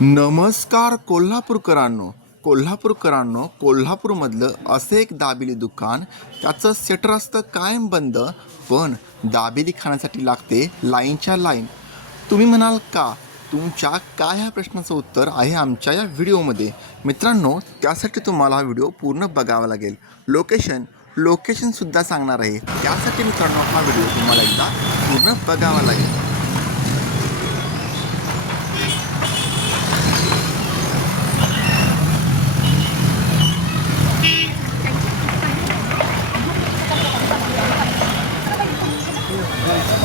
नमस्कार कोल्हापूरकरांनो. कोल्हापूरकरांनो कोल्हापूरमधलं असं एक दाबिली दुकान त्याचं सेटर असतं कायम बंद पण दाबिली खाण्यासाठी लागते लाईनच्या लाईन. तुम्ही म्हणाल का? तुमच्या काय ह्या प्रश्नाचं उत्तर आहे आमच्या या व्हिडिओमध्ये. मित्रांनो त्यासाठी तुम्हाला हा व्हिडिओ पूर्ण बघावा लागेल. लोकेशन लोकेशनसुद्धा सांगणार आहे. त्यासाठी मित्रांनो हा व्हिडिओ तुम्हाला एकदा पूर्ण बघावा लागेल.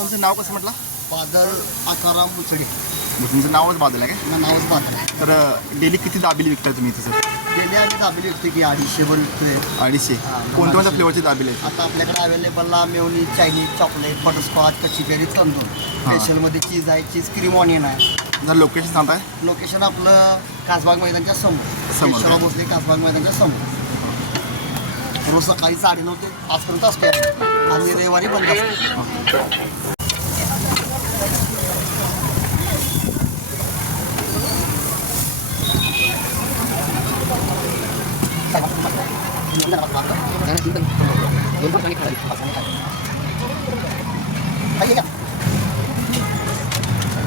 तुमचं नाव कसं म्हटलं? बादल आकाराम उचडी तुमचं नावच बादल आहे माझं नावच बादल आहे. का तर डेली किती दाबिली विकता तुम्ही इथं सर? गेले आम्ही दाबेली विकते की अडीचशेवर विकतोय अडीचशे. कोणत्या कोणत्या फ्लेवरचे दाबिले आहेत? आता आपल्याकडे अवेलेबलला मेवनी चायनीज चॉकलेट बटरस्कॉच कच्ची पेरी तंदूर. स्पेशलमध्ये चीज आहे चीज क्रीम ऑनियन आहे. जर लोकेशन सांगताय. लोकेशन आपलं कासबाग मैदानच्या समोर. समोर. भोसले कासबाग मैदानच्या समोर. रोज सकाळी साडेनऊ ते पाचपर्यंत असते आणि रविवारी बंद असते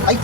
आई,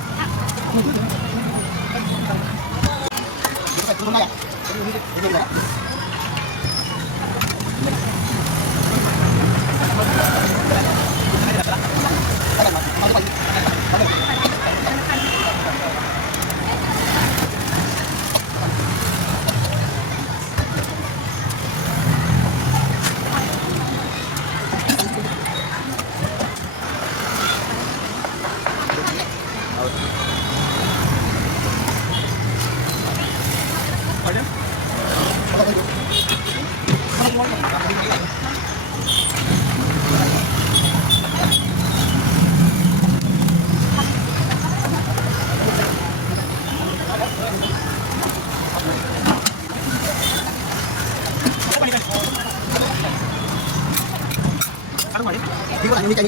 या.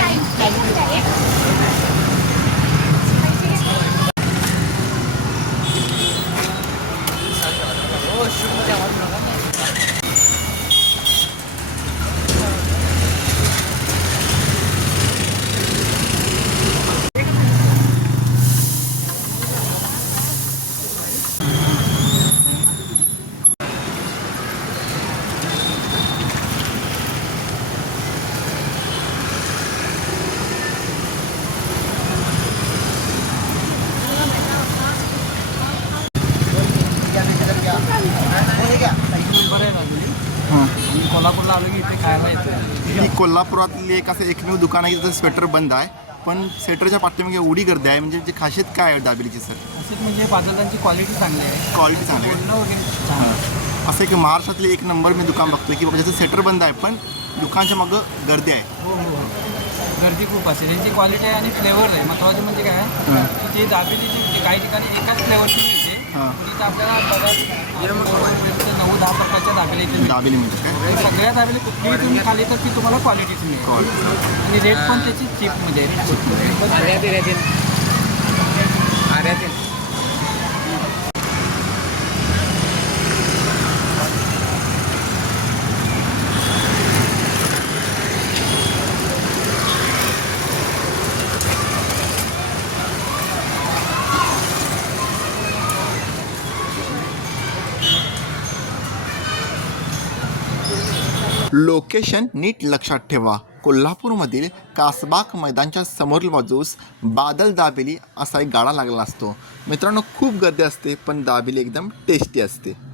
आई. इकडून या. इकडून या. ठीक आहे, मी काही कपडे पडतो, ते तुम्ही घ्या, घ्या, घ्या. हो, हे घ्या. बरं आहे ना तुम्ही आणि कोल्हापूरला आलो की इथे खायला येतं ही कोल्हापुरातली एक असं एकमेव दुकान आहे तिथं स्वेटर बंद आहे. पण स्वेटरच्या पाठीमागे एवढी गर्दी आहे. म्हणजे त्याची खासियत काय आहे दाबिलीची सर म्हणजे बादलांची क्वालिटी चांगली आहे. क्वालिटी चांगली आहे. असं एक महाराष्ट्रातले एक नंबर मी दुकान बघतोय की ज्याचं सेटर बंद आहे पण दुकानच्या मागं गर्दी आहे. हो हो हो. गर्दी खूप असेल यांची क्वालिटी आहे आणि फ्लेवर आहे. महत्त्वाचं म्हणजे काय. की जी दाबेली जी काही ठिकाणी एकाच फ्लेवरची. तिथं आपल्याला बघा नऊ दहा प्रकारच्या दाबेली इथे मिळतात दाबिली म्हणजे काय? आणि सगळ्या दाबेली कुठलीही तुम्ही खाली तर ती तुम्हाला क्वालिटीच मिळेल. आणि रेट पण त्याची चीपमध्ये लोकेशन नीट लक्षात ठेवा. कोल्हापूरमधील कासबाग मैदानच्या समोरील बाजूस बादल दाबेली असा एक गाडा लागला असतो. मित्रांनो खूप गर्दी असते पण दाबेली एकदम टेस्टी असते.